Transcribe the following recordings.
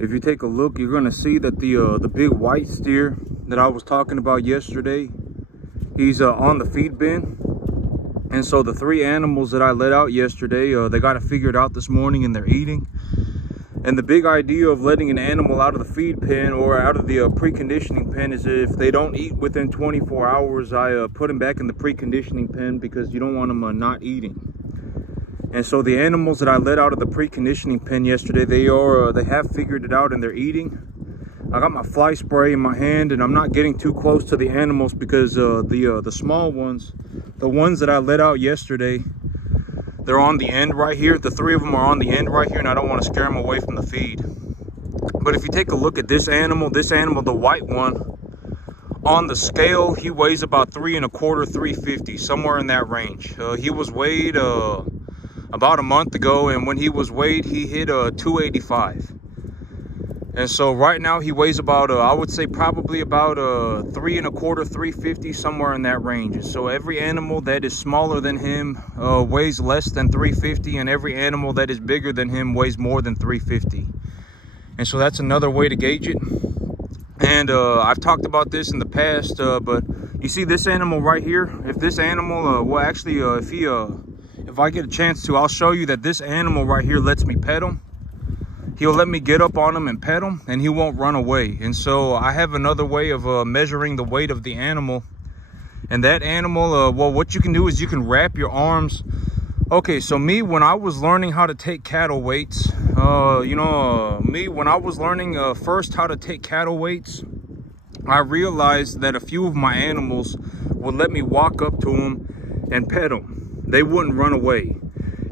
If you take a look, you're gonna see that the big white steer that I was talking about yesterday, he's on the feed bin. And so the 3 animals that I let out yesterday, they got it figured out this morning and they're eating. And the big idea of letting an animal out of the feed pen or out of the preconditioning pen is if they don't eat within 24 hours, I put them back in the preconditioning pen because you don't want them not eating. And so the animals that I let out of the preconditioning pen yesterday, they have figured it out and they're eating. I got my fly spray in my hand and I'm not getting too close to the animals because the small ones, the ones that I let out yesterday, they're on the end right here. The 3 of them are on the end right here and I don't want to scare them away from the feed. But if you take a look at this animal, the white one, on the scale, he weighs about 3 1/4, 350, somewhere in that range. He was weighed about a month ago, and when he was weighed, he hit 285. And so right now he weighs about I would say probably about 3 1/4, 350, somewhere in that range. And so every animal that is smaller than him weighs less than 350, and every animal that is bigger than him weighs more than 350. And so that's another way to gauge it. And I've talked about this in the past, but you see this animal right here, if this animal well actually if I get a chance to, I'll show you that this animal right here lets me pet him. He'll let me get up on him and pet him, and he won't run away. And so I have another way of measuring the weight of the animal. And that animal, well, what you can do is you can wrap your arms. Okay, so me, when I was learning how to take cattle weights, when I was learning first how to take cattle weights, I realized that a few of my animals would let me walk up to them and pet them. They wouldn't run away.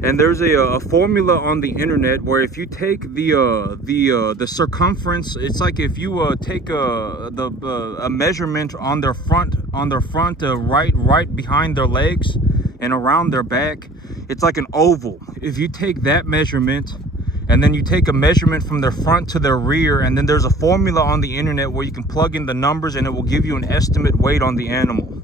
And there's a formula on the internet where if you take the circumference, it's like if you take a measurement on their front right behind their legs and around their back, it's like an oval. If you take that measurement and then you take a measurement from their front to their rear, and then there's a formula on the internet where you can plug in the numbers and it will give you an estimate weight on the animal.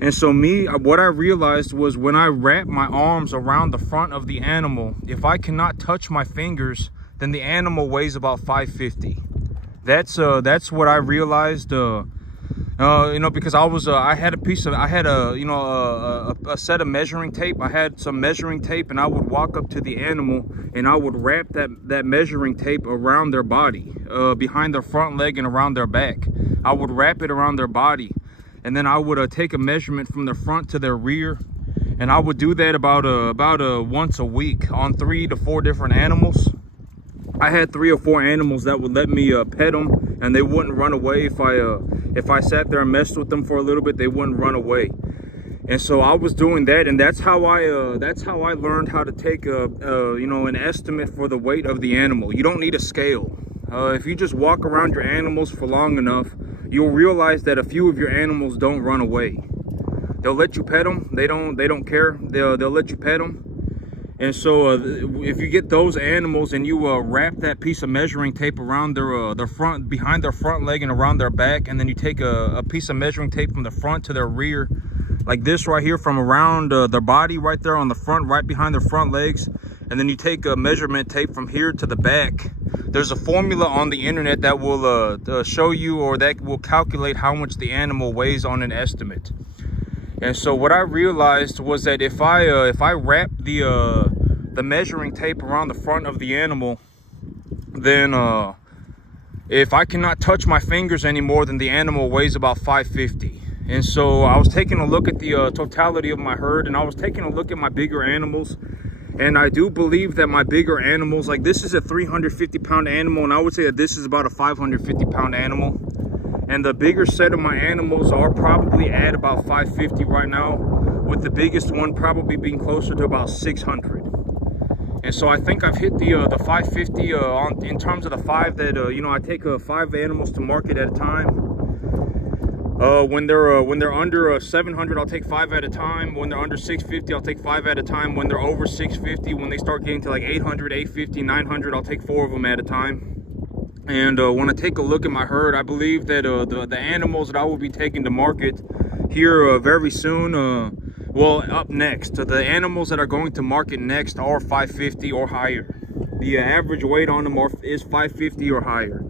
And so what I realized was when I wrap my arms around the front of the animal, if I cannot touch my fingers, then the animal weighs about 550. That's what I realized. Because I had a set of measuring tape. I had some measuring tape, and I would walk up to the animal and I would wrap that measuring tape around their body, behind their front leg and around their back. I would wrap it around their body. And then I would take a measurement from their front to their rear, and I would do that about once a week on 3 to 4 different animals. I had 3 or 4 animals that would let me pet them, and they wouldn't run away. If I sat there and messed with them for a little bit, they wouldn't run away. And so I was doing that, and that's how I learned how to take an estimate for the weight of the animal. You don't need a scale. If you just walk around your animals for long enough, you'll realize that a few of your animals don't run away. They'll let you pet them. They don't care. They'll let you pet them. And so if you get those animals and you wrap that piece of measuring tape around their front, behind their front leg and around their back, and then you take a piece of measuring tape from the front to their rear, like this right here, from around their body right there on the front, right behind their front legs, and then you take a measurement tape from here to the back. There's a formula on the internet that will show you, or that will calculate how much the animal weighs on an estimate. And so what I realized was that if I wrap the measuring tape around the front of the animal, then if I cannot touch my fingers anymore, then the animal weighs about 550. And so I was taking a look at the totality of my herd, and I was taking a look at my bigger animals. And I do believe that my bigger animals, like this is a 350-pound animal, and I would say that this is about a 550-pound animal. And the bigger set of my animals are probably at about 550 right now, with the biggest one probably being closer to about 600. And so I think I've hit the 550 in terms of the 5 that I take 5 animals to market at a time. When they're under 700, I'll take 5 at a time. When they're under 650, I'll take 5 at a time. When they're over 650, when they start getting to like 800, 850, 900, I'll take 4 of them at a time. And when I take a look at my herd, I believe that the animals that I will be taking to market here very soon, well, up next, the animals that are going to market next are 550 or higher. The average weight on them is 550 or higher.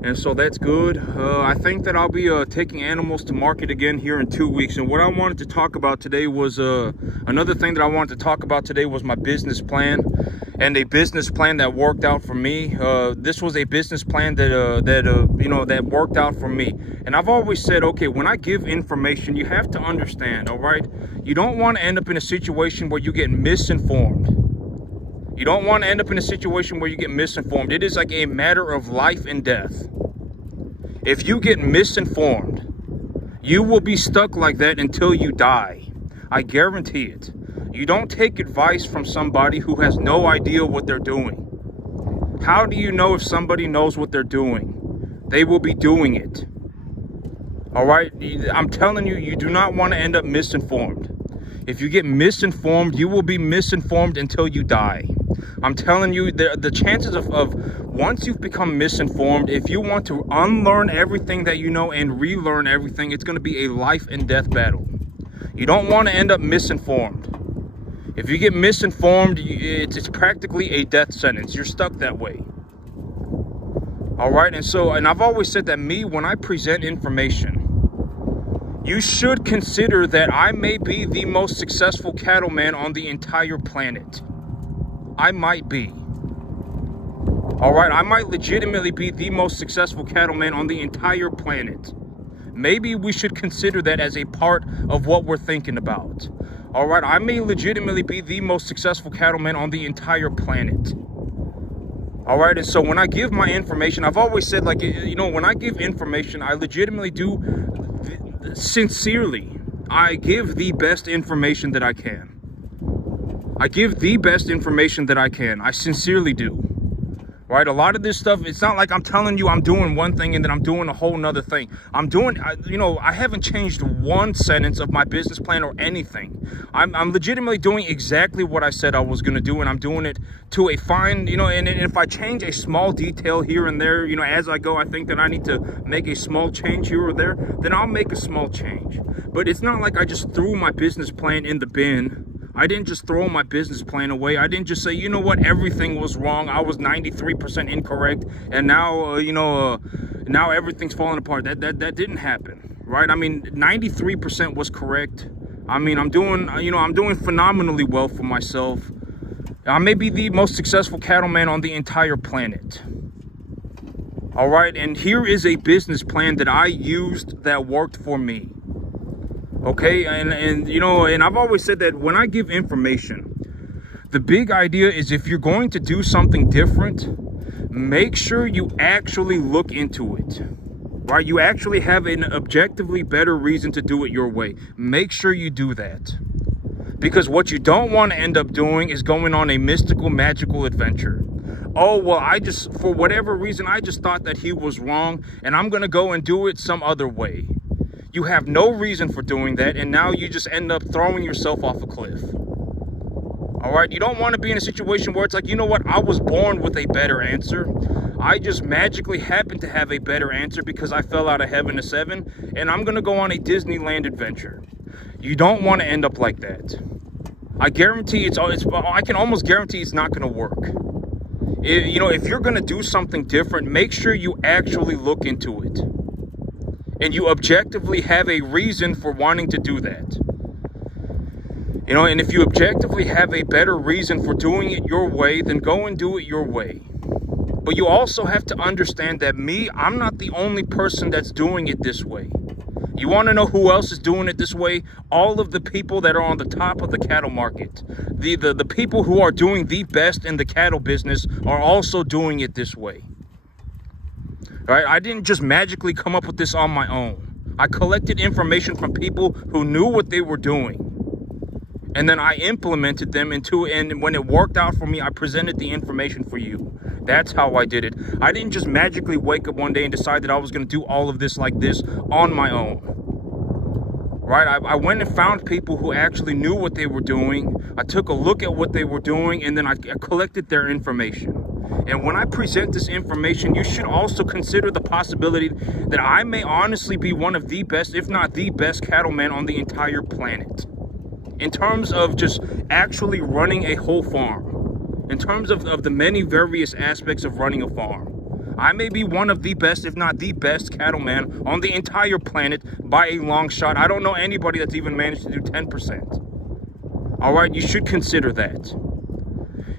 And so that's good. I think that I'll be taking animals to market again here in 2 weeks. And what I wanted to talk about today was another thing that I wanted to talk about today was my business plan, and a business plan that worked out for me. This was a business plan that worked out for me. And I've always said, okay, when I give information, you have to understand, all right? You don't want to end up in a situation where you get misinformed. You don't want to end up in a situation where you get misinformed. It is like a matter of life and death. If you get misinformed, you will be stuck like that until you die. I guarantee it. You don't take advice from somebody who has no idea what they're doing. How do you know if somebody knows what they're doing? They will be doing it. All right? I'm telling you, you do not want to end up misinformed. If you get misinformed, you will be misinformed until you die. I'm telling you, the chances of once you've become misinformed, if you want to unlearn everything that you know and relearn everything, it's going to be a life and death battle. You don't want to end up misinformed. If you get misinformed, it's practically a death sentence. You're stuck that way. All right. And I've always said that when I present information, you should consider that I may be the most successful cattleman on the entire planet. I might be. All right, I might legitimately be the most successful cattleman on the entire planet. Maybe we should consider that as a part of what we're thinking about. All right, I may legitimately be the most successful cattleman on the entire planet. All right, and so when I give my information, I've always said, like, you know, when I give information, I legitimately do sincerely. I give the best information that I can. I give the best information that I can. I sincerely do. Right? A lot of this stuff, it's not like I'm telling you I'm doing one thing and then I'm doing a whole nother thing. I haven't changed one sentence of my business plan or anything. I'm legitimately doing exactly what I said I was going to do, and I'm doing it to a fine, and if I change a small detail here and there, as I go, I think that I need to make a small change here or there, then I'll make a small change. But it's not like I just threw my business plan in the bin. I didn't just throw my business plan away. I didn't just say, you know what, everything was wrong. I was 93% incorrect, and now, now everything's falling apart. That didn't happen, right? I mean, 93% was correct. I mean, I'm doing phenomenally well for myself. I may be the most successful cattleman on the entire planet. All right, and here is a business plan that I used that worked for me. Okay, and I've always said that when I give information, the big idea is if you're going to do something different, make sure you actually look into it, right? You actually have an objectively better reason to do it your way. Make sure you do that. Because what you don't want to end up doing is going on a mystical, magical adventure. Oh, well, for whatever reason, I just thought that he was wrong, and I'm going to go and do it some other way. You have no reason for doing that, and now you just end up throwing yourself off a cliff. All right? You don't want to be in a situation where it's like, you know what? I was born with a better answer. I just magically happened to have a better answer because I fell out of heaven to seven, and I'm going to go on a Disneyland adventure. You don't want to end up like that. I guarantee I can almost guarantee it's not going to work. If you're going to do something different, make sure you actually look into it. And you objectively have a reason for wanting to do that. And if you objectively have a better reason for doing it your way, then go and do it your way. But you also have to understand that I'm not the only person that's doing it this way. You want to know who else is doing it this way? All of the people that are on the top of the cattle market. The people who are doing the best in the cattle business are also doing it this way. Right? I didn't just magically come up with this on my own. I collected information from people who knew what they were doing. And then I implemented them and when it worked out for me, I presented the information for you. That's how I did it. I didn't just magically wake up one day and decide that I was going to do all of this like this on my own. Right? I went and found people who actually knew what they were doing. I took a look at what they were doing, and then I collected their information. And when I present this information, you should also consider the possibility that I may honestly be one of the best, if not the best, cattleman on the entire planet. In terms of just actually running a whole farm. in terms of the many various aspects of running a farm. I may be one of the best, if not the best, cattleman on the entire planet by a long shot. I don't know anybody that's even managed to do 10%. All right, you should consider that.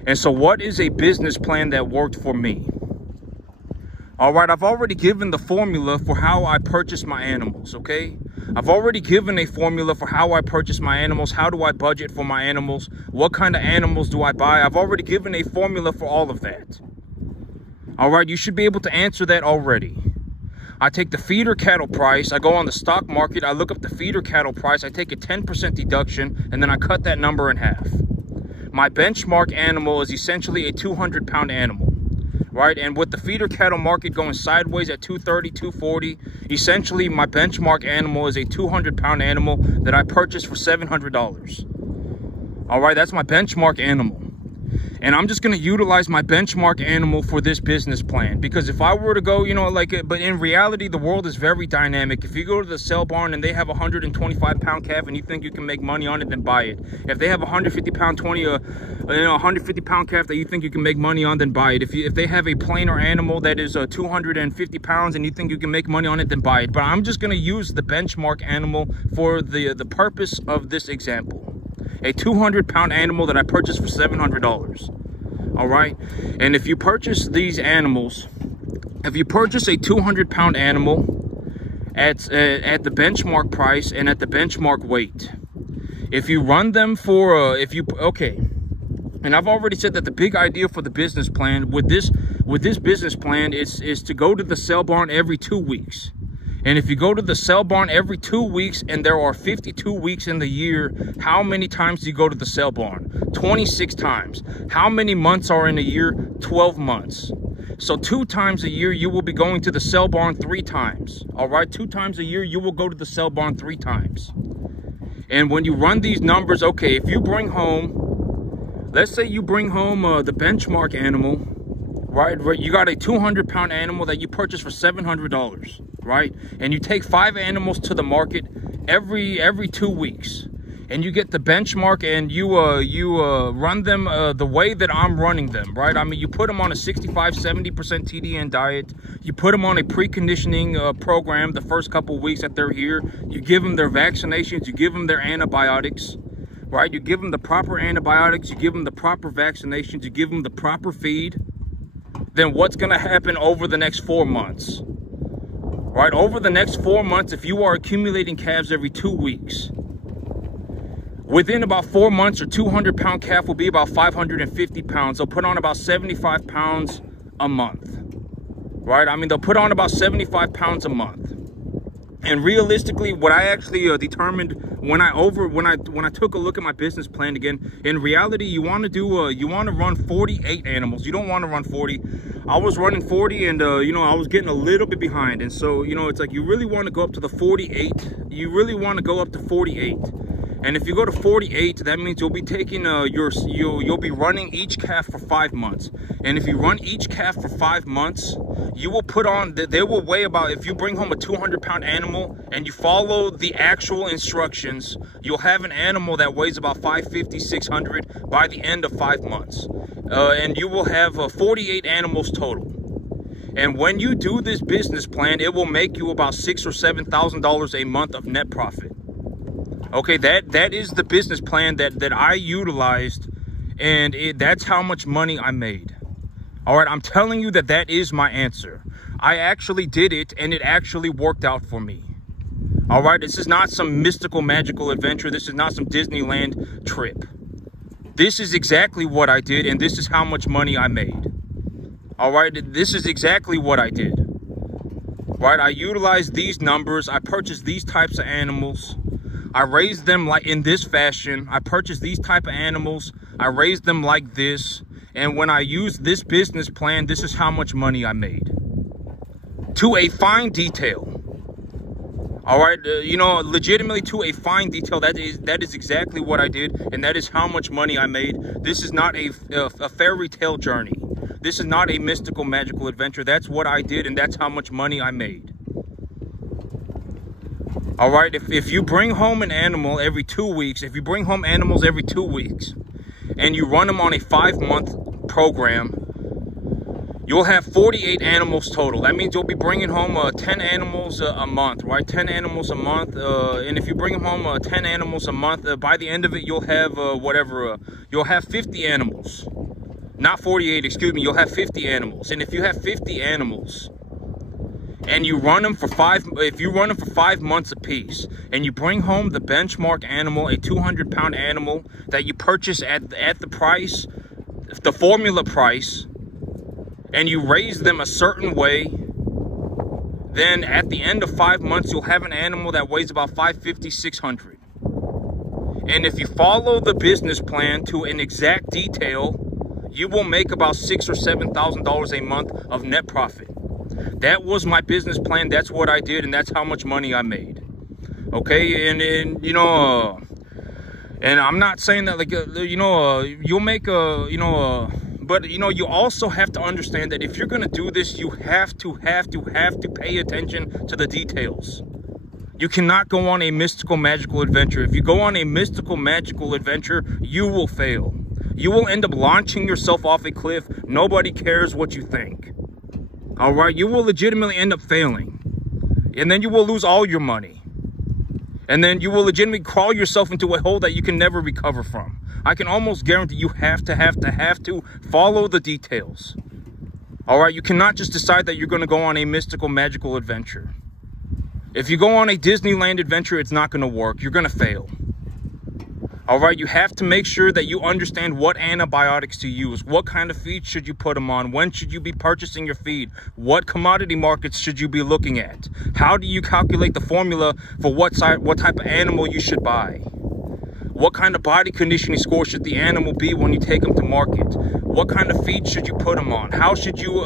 And so what is a business plan that worked for me? All right, I've already given the formula for how I purchase my animals, okay? I've already given a formula for how I purchase my animals. How do I budget for my animals? What kind of animals do I buy? I've already given a formula for all of that. All right, you should be able to answer that already. I take the feeder cattle price, I go on the stock market, I look up the feeder cattle price, I take a 10% deduction, and then I cut that number in half. My benchmark animal is essentially a 200-pound animal, right? And with the feeder cattle market going sideways at 230, 240, essentially my benchmark animal is a 200-pound animal that I purchased for $700. All right, that's my benchmark animal. And I'm just going to utilize my benchmark animal for this business plan. Because if I were to go, you know, like, but in reality, the world is very dynamic. If you go to the sale barn and they have a 125-pound calf and you think you can make money on it, then buy it. If they have a 150-pound calf that you think you can make money on, then buy it. If they have a plainer animal that is 250 pounds and you think you can make money on it, then buy it. But I'm just going to use the benchmark animal for the purpose of this example. A 200-pound animal that I purchased for $700. All right. And if you purchase these animals, if you purchase a 200-pound animal at the benchmark price and at the benchmark weight, if you run them for okay. And I've already said that the big idea for the business plan with this business plan is to go to the sale barn every 2 weeks. And if you go to the sale barn every 2 weeks and there are 52 weeks in the year, how many times do you go to the sale barn? 26 times. How many months are in a year? 12 months. So 2 times a year, you will be going to the sale barn 3 times. All right, 2 times a year, you will go to the sale barn 3 times. And when you run these numbers, okay, if you bring home, let's say you bring home the benchmark animal, right? You got a 200-pound animal that you purchased for $700. Right? And you take 5 animals to the market every 2 weeks, and you get the benchmark and you run them the way that I'm running them, right? I mean, you put them on a 65-70% TDN diet. You put them on a preconditioning program the first couple of weeks that they're here. You give them their vaccinations. You give them their antibiotics, right? You give them the proper antibiotics. You give them the proper vaccinations. You give them the proper feed. Then what's going to happen over the next 4 months? Right, over the next 4 months, if you are accumulating calves every 2 weeks, within about 4 months, your 200-pound calf will be about 550 pounds. They'll put on about 75 pounds a month. Right? I mean, they'll put on about 75 pounds a month. And realistically, what I actually determined when I took a look at my business plan again, in reality, you want to run 48 animals. You don't want to run 40. I was running 40 and you know, I was getting a little bit behind. And so, you know, it's like you really want to go up to the 48. You really want to go up to 48. And if you go to 48, that means you'll be taking you'll be running each calf for 5 months. And if you run each calf for 5 months, you will put on, they will weigh about, if you bring home a 200-pound animal and you follow the actual instructions, you'll have an animal that weighs about 550, 600 by the end of 5 months. And you will have 48 animals total. And when you do this business plan, it will make you about $6,000 or $7,000 a month of net profit. Okay, that is the business plan that I utilized, and that's how much money I made. All right, I'm telling you that is my answer. I actually did it, and it actually worked out for me. All right, this is not some mystical, magical adventure. This is not some Disneyland trip. This is exactly what I did, and this is how much money I made. All right, this is exactly what I did. Right, I utilized these numbers. I purchased these types of animals. I raised them like in this fashion. I purchased these type of animals. I raised them like this. And when I used this business plan, this is how much money I made. To a fine detail. All right, you know, legitimately to a fine detail. That is exactly what I did. And that is how much money I made. This is not a fairy tale journey. This is not a mystical, magical adventure. That's what I did, and that's how much money I made. All right, if you bring home an animal every 2 weeks, if you bring home animals every 2 weeks, and you run them on a 5-month program, you'll have 48 animals total. That means you'll be bringing home 10 animals a month, right? 10 animals a month. And if you bring them home 10 animals a month, by the end of it, you'll have you'll have 50 animals. Not 48, excuse me. You'll have 50 animals. And if you have 50 animals and you run them for 5 months apiece, and you bring home the benchmark animal, a 200-pound animal that you purchase at the price, the formula price, and you raise them a certain way, then at the end of 5 months, you'll have an animal that weighs about 550, 600. And if you follow the business plan to an exact detail, you will make about $6,000 or $7,000 a month of net profit. That was my business plan. That's what I did, and that's how much money I made. Okay, and you know, and I'm not saying that like you'll make but you know, you also have to understand that if you're gonna do this, you have to pay attention to the details. You cannot go on a mystical, magical adventure. If you go on a mystical, magical adventure, you will fail. You will end up launching yourself off a cliff. Nobody cares what you think. All right, you will legitimately end up failing. And then you will lose all your money. And then you will legitimately crawl yourself into a hole that you can never recover from. I can almost guarantee you have to follow the details. All right, you cannot just decide that you're going to go on a mystical, magical adventure. If you go on a Disneyland adventure, it's not going to work. You're going to fail. All right, you have to make sure that you understand what antibiotics to use. What kind of feed should you put them on? When should you be purchasing your feed? What commodity markets should you be looking at? How do you calculate the formula for what type of animal you should buy? What kind of body conditioning score should the animal be when you take them to market? What kind of feed should you put them on? How should you,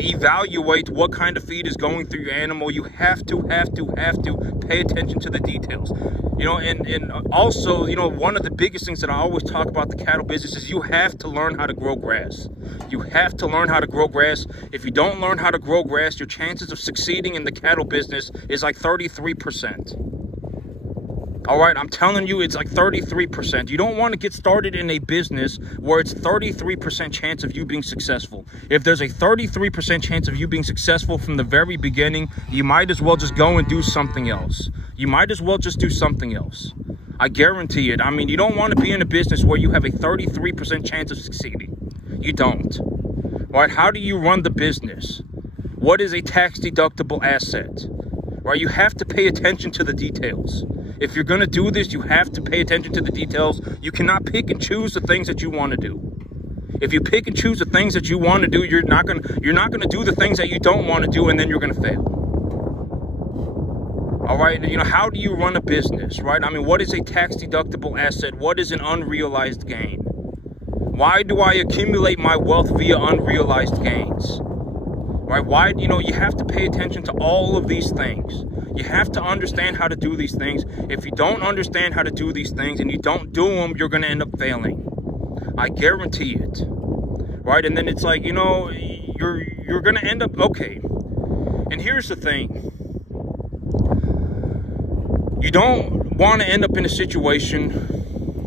evaluate what kind of feed is going through your animal? You have to pay attention to the details. You know, and also, you know, one of the biggest things that I always talk about the cattle business is you have to learn how to grow grass. You have to learn how to grow grass. If you don't learn how to grow grass, your chances of succeeding in the cattle business is like 33%. All right, I'm telling you, it's like 33%. You don't want to get started in a business where it's 33% chance of you being successful. If there's a 33% chance of you being successful from the very beginning, you might as well just go and do something else. You might as well just do something else. I guarantee it. I mean, you don't want to be in a business where you have a 33% chance of succeeding. You don't. Right? How do you run the business? What is a tax-deductible asset? Right? You have to pay attention to the details. If you're going to do this, you have to pay attention to the details. You cannot pick and choose the things that you want to do. If you pick and choose the things that you want to do, you're not going to do the things that you don't want to do, and then you're going to fail. All right, you know, how do you run a business, right? I mean, what is a tax-deductible asset? What is an unrealized gain? Why do I accumulate my wealth via unrealized gains? Right? Why, you know, you have to pay attention to all of these things. You have to understand how to do these things. If you don't understand how to do these things and you don't do them, you're going to end up failing. I guarantee it. Right? And then it's like, you know, you're going to end up, okay. And here's the thing. You don't want to end up in a situation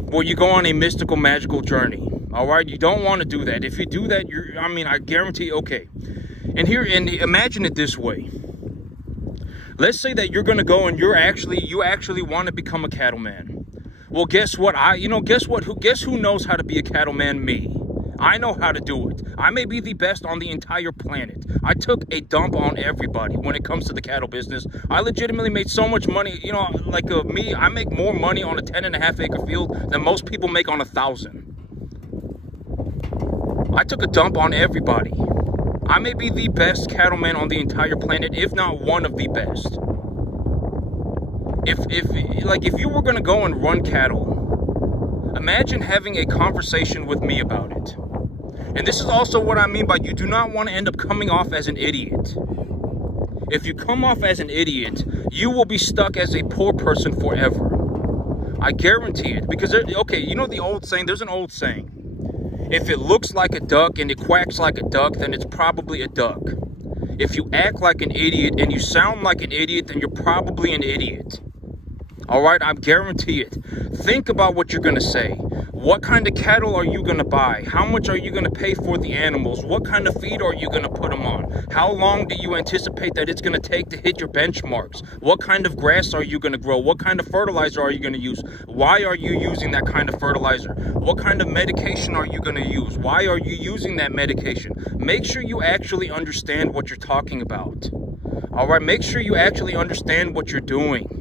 where you go on a mystical, magical journey. All right? You don't want to do that. If you do that, I guarantee, okay. And imagine it this way. Let's say that you're going to go and you actually want to become a cattleman. Well, guess what? Guess who knows how to be a cattleman? Me. I know how to do it. I may be the best on the entire planet. I took a dump on everybody when it comes to the cattle business. I legitimately made so much money. You know, like me, I make more money on a 10.5-acre field than most people make on 1,000. I took a dump on everybody. I may be the best cattleman on the entire planet, if not one of the best. If you were going to go and run cattle, imagine having a conversation with me about it. And this is also what I mean by you do not want to end up coming off as an idiot. If you come off as an idiot, you will be stuck as a poor person forever. I guarantee it. Because, okay, you know the old saying, there's an old saying. If it looks like a duck and it quacks like a duck, then it's probably a duck. If you act like an idiot and you sound like an idiot, then you're probably an idiot. All right, I guarantee it. Think about what you're going to say. What kind of cattle are you going to buy? How much are you going to pay for the animals? What kind of feed are you going to put them on? How long do you anticipate that it's going to take to hit your benchmarks? What kind of grass are you going to grow? What kind of fertilizer are you going to use? Why are you using that kind of fertilizer? What kind of medication are you going to use? Why are you using that medication? Make sure you actually understand what you're talking about. All right, make sure you actually understand what you're doing.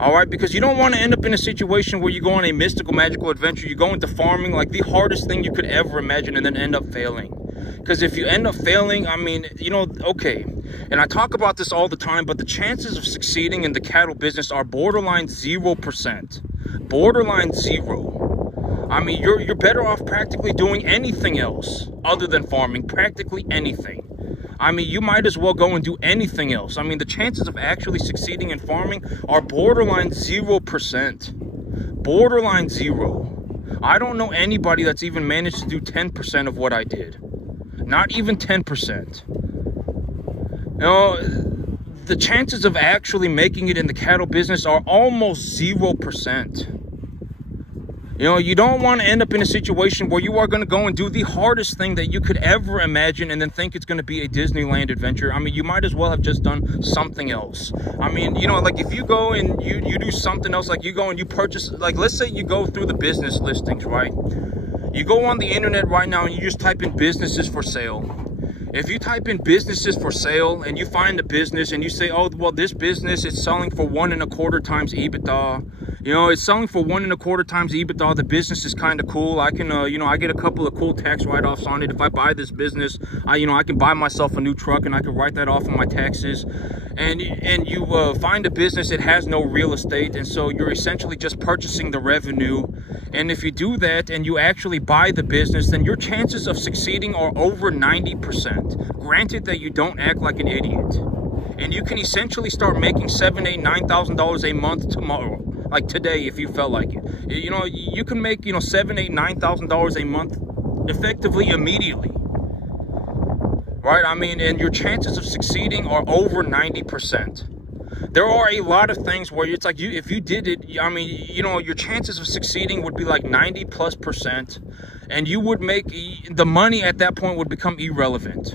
All right, because you don't want to end up in a situation where you go on a mystical, magical adventure. You go into farming, like the hardest thing you could ever imagine, and then end up failing. Because if you end up failing, I mean, you know, okay. And I talk about this all the time, but the chances of succeeding in the cattle business are borderline 0%. Borderline 0. I mean, you're better off practically doing anything else other than farming. Practically anything. I mean, you might as well go and do anything else. I mean, the chances of actually succeeding in farming are borderline 0%. Borderline 0. I don't know anybody that's even managed to do 10% of what I did. Not even 10%. You know, the chances of actually making it in the cattle business are almost 0%. You know, you don't want to end up in a situation where you are going to go and do the hardest thing that you could ever imagine and then think it's going to be a Disneyland adventure. I mean, you might as well have just done something else. I mean, you know, like if you go and you do something else, like you go and you purchase, like let's say you go through the business listings, right? You go on the internet right now and you just type in businesses for sale. If you type in businesses for sale and you find a business and you say, oh, well, this business is selling for 1.25 times EBITDA. You know, it's selling for 1.25 times EBITDA. The business is kind of cool. I can, you know, I get a couple of cool tax write-offs on it. If I buy this business, you know, I can buy myself a new truck and I can write that off on my taxes. And you find a business that has no real estate. And so you're essentially just purchasing the revenue. And if you do that and you actually buy the business, then your chances of succeeding are over 90%. Granted that you don't act like an idiot. And you can essentially start making $7,000, $8,000, $9,000 a month tomorrow. Like today, if you felt like it. You know, you can make, you know, $7,000, $8,000, $9,000 a month effectively immediately. Right? I mean, and your chances of succeeding are over 90%. There are a lot of things where it's like if you did it, I mean, you know, your chances of succeeding would be like 90+%. And you would make, the money at that point would become irrelevant.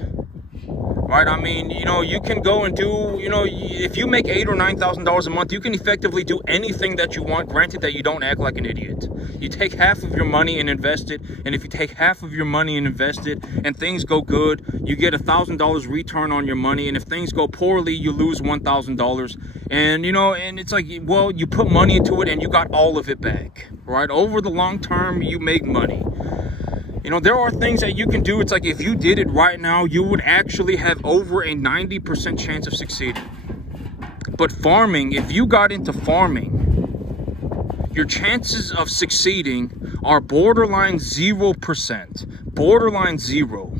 Right? I mean, you know, you can go and do, you know, if you make $8,000 or $9,000 a month, you can effectively do anything that you want, granted that you don't act like an idiot. You take half of your money and invest it, and if you take half of your money and invest it, and things go good, you get $1,000 return on your money, and if things go poorly, you lose $1,000. And, you know, and it's like, well, you put money into it, and you got all of it back, right? Over the long term, you make money. You know, there are things that you can do. It's like if you did it right now, you would actually have over a 90% chance of succeeding. But farming, if you got into farming, your chances of succeeding are borderline 0%. Borderline 0.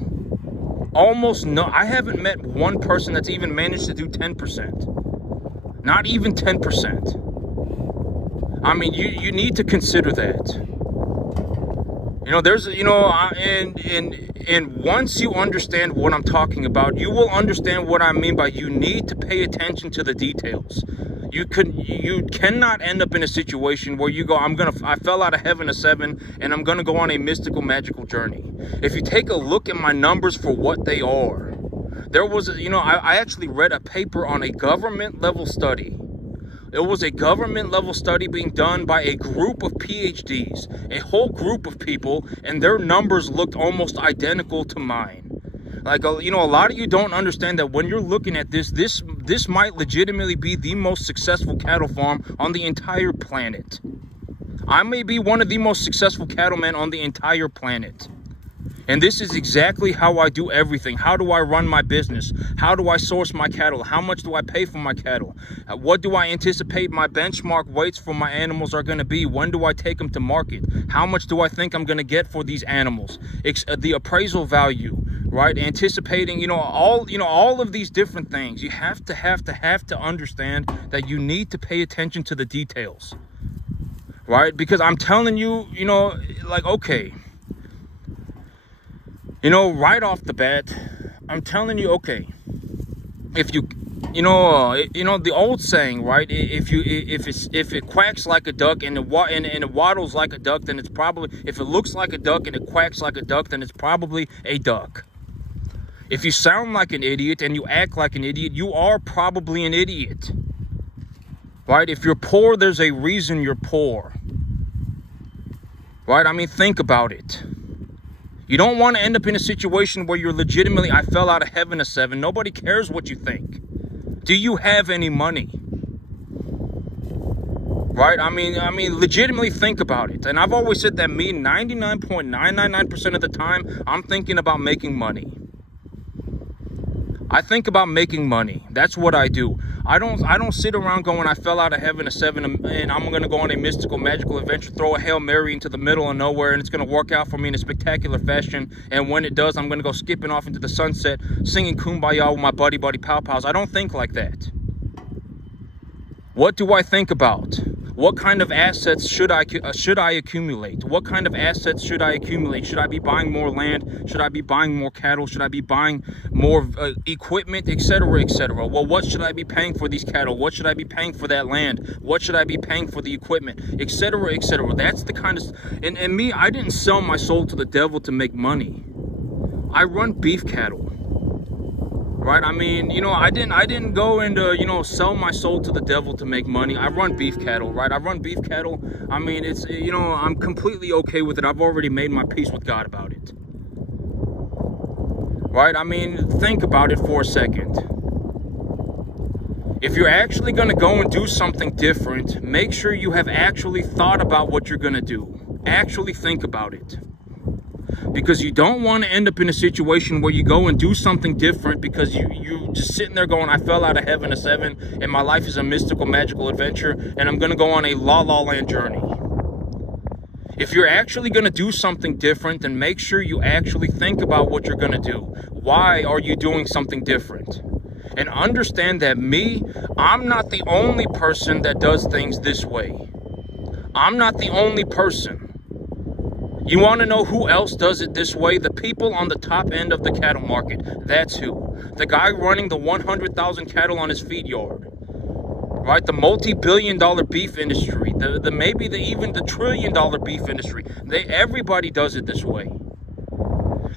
Almost no. I haven't met one person that's even managed to do 10%. Not even 10%. I mean, you need to consider that. You know, there's, you know, and once you understand what I'm talking about, you will understand what I mean by you need to pay attention to the details. You cannot end up in a situation where you go, I fell out of heaven a 7 and I'm gonna go on a mystical, magical journey. If you take a look at my numbers for what they are, there was, you know, I actually read a paper on a government level study. It was a government level study being done by a group of PhDs, a whole group of people, and their numbers looked almost identical to mine. Like, you know, a lot of you don't understand that when you're looking at this might legitimately be the most successful cattle farm on the entire planet. I may be one of the most successful cattlemen on the entire planet. And this is exactly how I do everything. How do I run my business? How do I source my cattle? How much do I pay for my cattle? What do I anticipate my benchmark weights for my animals are going to be? When do I take them to market? How much do I think I'm going to get for these animals? The appraisal value, right? Anticipating, you know, all of these different things. You have to understand that you need to pay attention to the details, right? Because I'm telling you, you know, like, okay, you know, right off the bat, I'm telling you, okay, if you the old saying, right? If it quacks like a duck and it waddles like a duck, then it's probably, if it looks like a duck and it quacks like a duck, then it's probably a duck. If you sound like an idiot and you act like an idiot, you are probably an idiot. Right? If you're poor, there's a reason you're poor. Right? I mean, think about it. You don't want to end up in a situation where you're legitimately, I fell out of heaven a 7. Nobody cares what you think. Do you have any money? Right? I mean, legitimately think about it. And I've always said that 99.999% of the time, I'm thinking about making money. I think about making money. That's what I do. I don't sit around going, I fell out of heaven a 7 and I'm going to go on a mystical, magical adventure, throw a Hail Mary into the middle of nowhere and it's going to work out for me in a spectacular fashion. And when it does, I'm going to go skipping off into the sunset, singing Kumbaya with my buddy Pow Pows. I don't think like that. What do I think about? What kind of assets should I accumulate? What kind of assets should I accumulate? Should I be buying more land? Should I be buying more cattle? Should I be buying more equipment, etc., etc.? Well, what should I be paying for these cattle? What should I be paying for that land? What should I be paying for the equipment, etc., etc.? That's the kind of... And me, I didn't sell my soul to the devil to make money. I run beef cattle. Right? I mean, I didn't go and, sell my soul to the devil to make money. I run beef cattle, right? I run beef cattle. I mean, it's, I'm completely okay with it. I've already made my peace with God about it. Right? I mean, think about it for a second. If you're actually going to go and do something different, make sure you have actually thought about what you're going to do. Actually think about it. Because you don't want to end up in a situation where you go and do something different because you just sitting there going, I fell out of heaven a 7 and my life is a mystical, magical adventure and I'm going to go on a la-la land journey. If you're actually going to do something different, then make sure you actually think about what you're going to do. Why are you doing something different? And understand that I'm not the only person that does things this way. I'm not the only person. You want to know who else does it this way? The people on the top end of the cattle market. That's who. The guy running the 100,000 cattle on his feed yard. Right? The multi-billion-dollar beef industry. Even the trillion-dollar beef industry. Everybody does it this way.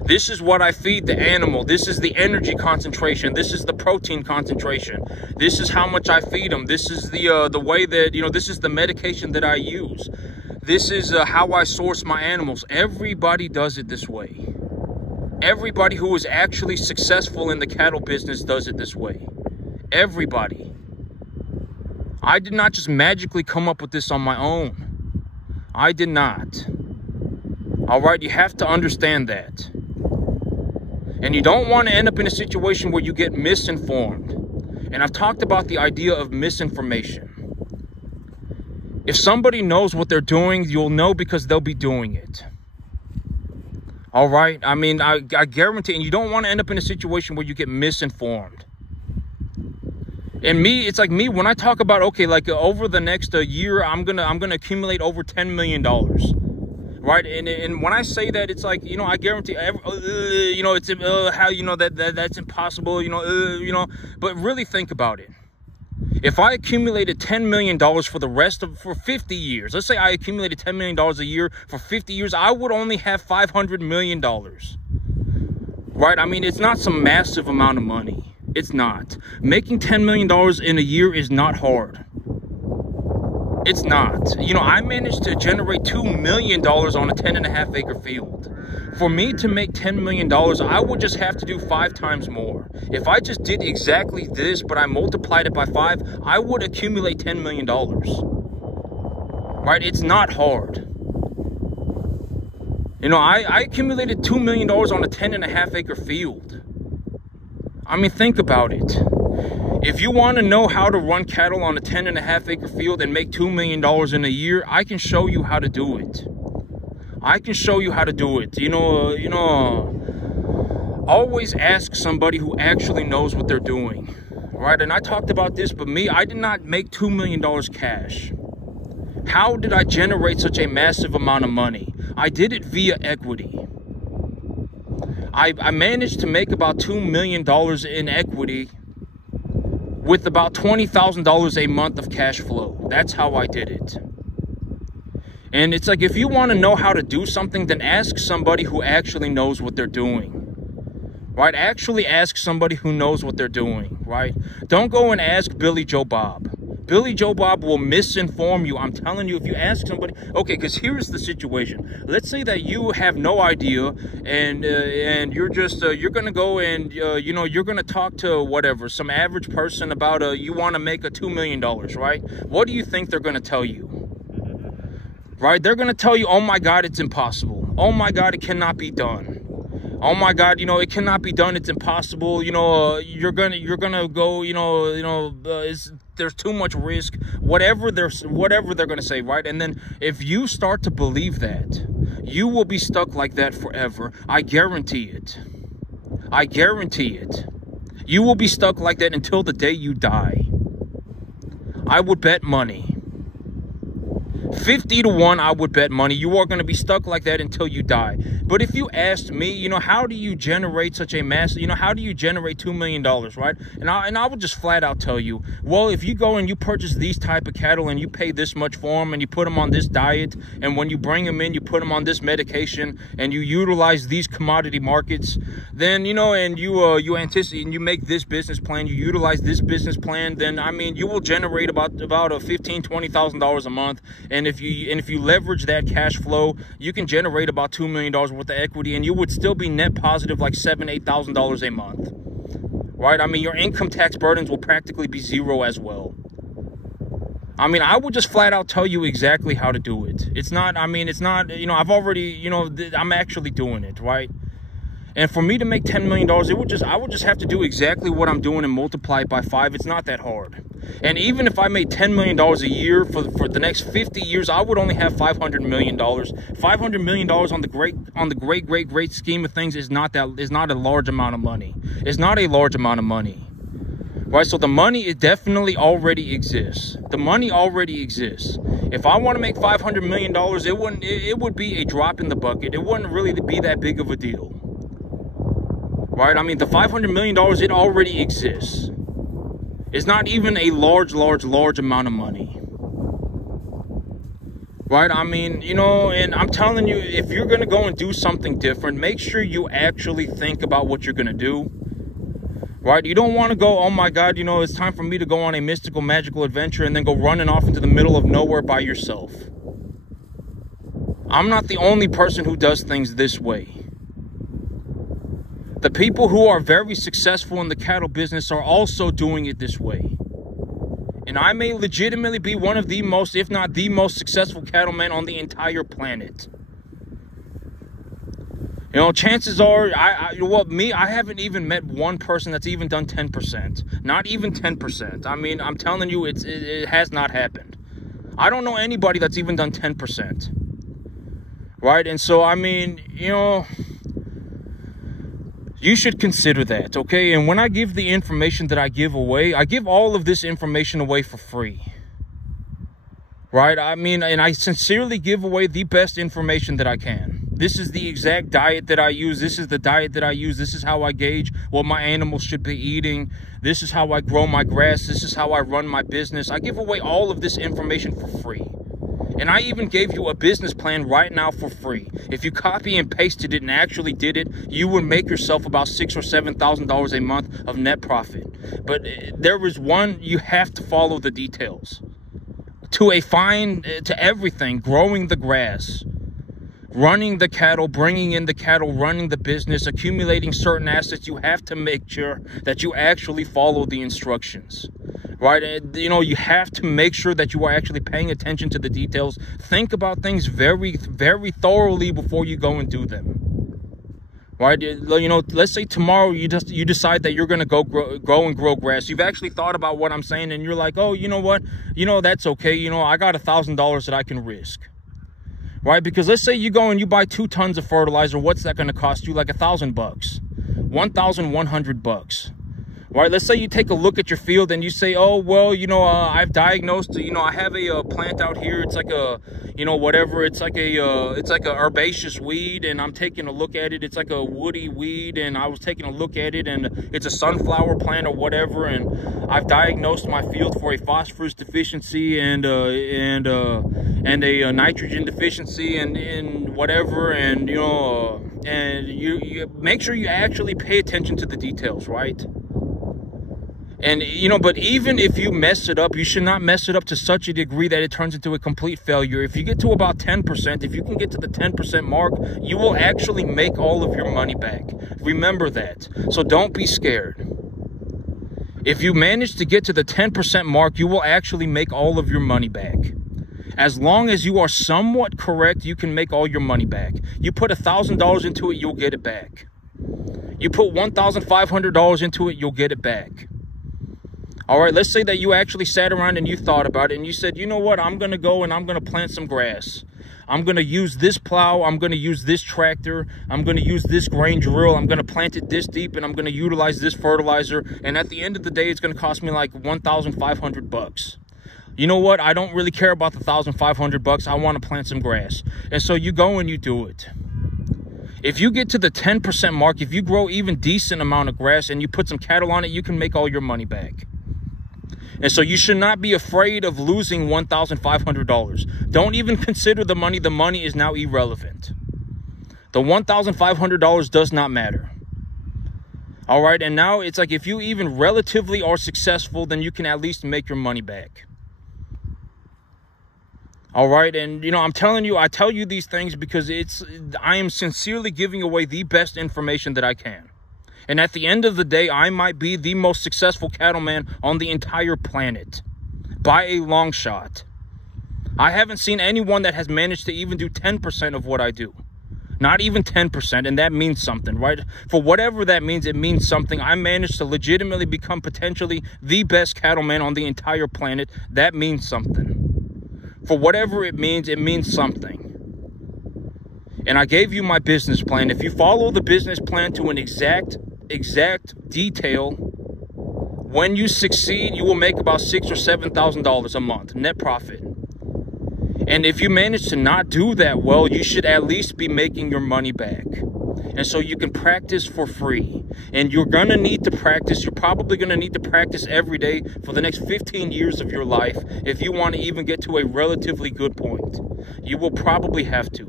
This is what I feed the animal. This is the energy concentration. This is the protein concentration. This is how much I feed them. This is the way that, this is the medication that I use. This is how I source my animals. Everybody does it this way. Everybody who is actually successful in the cattle business does it this way. Everybody. I did not just magically come up with this on my own. I did not. All right, you have to understand that. And you don't want to end up in a situation where you get misinformed. And I've talked about the idea of misinformation. If somebody knows what they're doing, you'll know because they'll be doing it. All right? I mean, I guarantee, and you don't want to end up in a situation where you get misinformed. And it's like me, when I talk about, okay, like over the next year, I'm gonna accumulate over $10 million. Right? And when I say that, it's like, I guarantee, it's, how, that's impossible, but really think about it. If I accumulated $10 million for 50 years, let's say I accumulated $10 million a year for 50 years, I would only have $500 million. Right? I mean, it's not some massive amount of money. It's not. Making $10 million in a year is not hard. It's not. I managed to generate $2 million on a 10.5 acre field. For me to make $10 million, I would just have to do 5 times more. If I just did exactly this, but I multiplied it by 5, I would accumulate $10 million. Right? It's not hard. I accumulated $2 million on a 10.5 acre field. I mean, think about it. If you want to know how to run cattle on a 10.5 acre field and make $2 million in a year, I can show you how to do it. I can show you how to do it. Always ask somebody who actually knows what they're doing. Right? And I talked about this, but I did not make $2 million cash. How did I generate such a massive amount of money? I did it via equity. I managed to make about $2 million in equity with about $20,000 a month of cash flow. That's how I did it. And it's like, if you want to know how to do something, then ask somebody who actually knows what they're doing. Right? Actually ask somebody who knows what they're doing, right? Don't go and ask Billy Joe Bob. Billy Joe Bob will misinform you. I'm telling you, if you ask somebody, okay, because here's the situation. Let's say that you have no idea, and you're just you're gonna go and you know, you're gonna talk to whatever, some average person about you want to make a $2 million, right? What do you think they're gonna tell you? Right? They're gonna tell you, oh my God, it's impossible. Oh my God, it cannot be done. Oh my God, you know, it cannot be done. It's impossible. You know, you're gonna go. There's too much risk. Whatever they're gonna say, right? And then if you start to believe that, you will be stuck like that forever. I guarantee it. I guarantee it. You will be stuck like that until the day you die. I would bet money. 50 to 1, I would bet money you are going to be stuck like that until you die. But if you asked me, you know, how do you generate such a massive, you know, how do you generate $2 million, right? And I would just flat out tell you, well, if you go and you purchase these type of cattle and you pay this much for them and you put them on this diet, and when you bring them in, you put them on this medication and you utilize these commodity markets, then, you know, and you anticipate and you make this business plan, you utilize this business plan, then, I mean, you will generate about $15,000-$20,000 a month. And if you leverage that cash flow, you can generate about $2 million worth of equity, and you would still be net positive like $7,000-$8,000 a month, right? I mean, your income tax burdens will practically be zero as well. I mean, I would just flat out tell you exactly how to do it. It's not, I mean, it's not, you know, I've already, you know, I'm actually doing it, right? And for me to make $10 million, I would just have to do exactly what I'm doing and multiply it by 5. It's not that hard. And even if I made $10 million a year for the next 50 years, I would only have $500 million. $500 million on the great scheme of things is not a large amount of money. It's not a large amount of money. Right? So the money, it definitely already exists. The money already exists. If I want to make $500 million, it would be a drop in the bucket. It wouldn't really be that big of a deal. Right? I mean, the $500 million, it already exists. It's not even a large amount of money. Right? I mean, you know, and I'm telling you, if you're going to go and do something different, make sure you actually think about what you're going to do. Right? You don't want to go, oh my God, you know, it's time for me to go on a mystical, magical adventure and then go running off into the middle of nowhere by yourself. I'm not the only person who does things this way. The people who are very successful in the cattle business are also doing it this way. And I may legitimately be one of the most, if not the most successful cattleman on the entire planet. You know, chances are, I haven't even met one person that's even done 10%. Not even 10%. I mean, I'm telling you, it has not happened. I don't know anybody that's even done 10%. Right? And so, I mean, you know, you should consider that, okay? And when I give the information that I give away, I give all of this information away for free. Right? I mean, and I sincerely give away the best information that I can. This is the exact diet that I use. This is the diet that I use. This is how I gauge what my animals should be eating. This is how I grow my grass. This is how I run my business. I give away all of this information for free. And I even gave you a business plan right now for free. If you copy and pasted it and actually did it, you would make yourself about $6,000 or $7,000 a month of net profit. But there is one, you have to follow the details. To everything, growing the grass, running the cattle, bringing in the cattle, running the business, accumulating certain assets, you have to make sure that you actually follow the instructions. Right? You know, you have to make sure that you are actually paying attention to the details. Think about things very, very thoroughly before you go and do them. Right? You know, let's say tomorrow you decide that you're going to go and grow grass. You've actually thought about what I'm saying, and you're like, oh, you know what? You know, that's okay. You know, I got $1,000 that I can risk. Right? Because let's say you go and you buy 2 tons of fertilizer. What's that going to cost you? Like $1,000 bucks, $1,100 bucks. Right, let's say you take a look at your field and you say, oh, well, you know, I've diagnosed, you know, I have a plant out here. It's like a, you know, whatever. It's like a herbaceous weed, and I'm taking a look at it. It's like a woody weed, and I was taking a look at it, and it's a sunflower plant or whatever, and I've diagnosed my field for a phosphorus deficiency and a nitrogen deficiency and whatever, and you know, and you make sure you actually pay attention to the details, right? And, you know, but even if you mess it up, you should not mess it up to such a degree that it turns into a complete failure. If you get to about 10%, if you can get to the 10% mark, you will actually make all of your money back. Remember that. So don't be scared. If you manage to get to the 10% mark, you will actually make all of your money back. As long as you are somewhat correct, you can make all your money back. You put $1,000 into it, you'll get it back. You put $1,500 into it, you'll get it back. All right, let's say that you actually sat around and you thought about it and you said, you know what, I'm going to go and I'm going to plant some grass. I'm going to use this plow. I'm going to use this tractor. I'm going to use this grain drill. I'm going to plant it this deep, and I'm going to utilize this fertilizer. And at the end of the day, it's going to cost me like $1,500. You know what? I don't really care about the $1,500. I want to plant some grass. And so you go and you do it. If you get to the 10% mark, if you grow even decent amount of grass and you put some cattle on it, you can make all your money back. And so you should not be afraid of losing $1,500. Don't even consider the money. The money is now irrelevant. The $1,500 does not matter. All right. And now it's like if you even relatively are successful, then you can at least make your money back. All right. And, you know, I'm telling you, I tell you these things because I am sincerely giving away the best information that I can. And at the end of the day, I might be the most successful cattleman on the entire planet by a long shot. I haven't seen anyone that has managed to even do 10% of what I do. Not even 10%, and that means something, right? For whatever that means, it means something. I managed to legitimately become potentially the best cattleman on the entire planet. That means something. For whatever it means something. And I gave you my business plan. If you follow the business plan to an exact detail, when you succeed, you will make about $6,000 or $7,000 a month net profit. And if you manage to not do that well, you should at least be making your money back. And so you can practice for free. And you're going to need to practice. You're probably going to need to practice every day for the next 15 years of your life if you want to even get to a relatively good point. You will probably have to.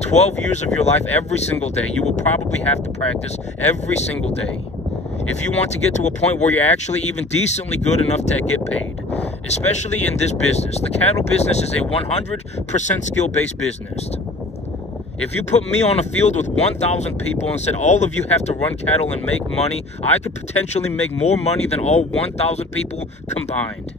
12 years of your life every single day. You will probably have to practice every single day. If you want to get to a point where you're actually even decently good enough to get paid, especially in this business. The cattle business is a 100% skill-based business. If you put me on a field with 1,000 people and said all of you have to run cattle and make money, I could potentially make more money than all 1,000 people combined.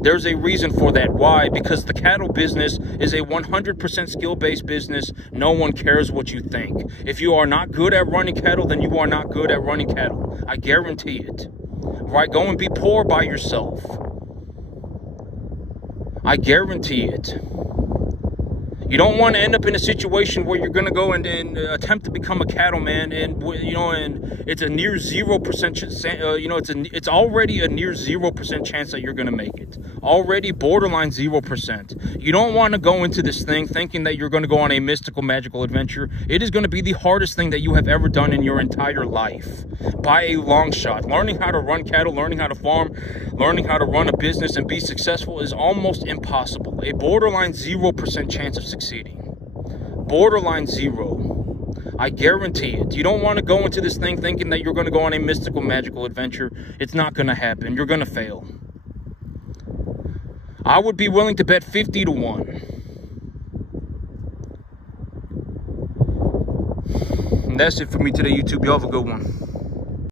There's a reason for that. Why? Because the cattle business is a 100% skill-based business. No one cares what you think. If you are not good at running cattle, then you are not good at running cattle. I guarantee it. Right? Go and be poor by yourself. I guarantee it. You don't want to end up in a situation where you're going to go and attempt to become a cattleman, and you know, and it's a near 0%. You know, it's already a near 0% chance that you're going to make it. Already borderline 0%. You don't want to go into this thing thinking that you're going to go on a mystical, magical adventure. It is going to be the hardest thing that you have ever done in your entire life, by a long shot. Learning how to run cattle, learning how to farm, learning how to run a business and be successful is almost impossible. A borderline 0% chance of succeeding. Borderline 0. I guarantee it. You don't want to go into this thing thinking that you're going to go on a mystical, magical adventure. It's not going to happen. You're going to fail. I would be willing to bet 50 to 1. And that's it for me today, YouTube. Y'all have a good one.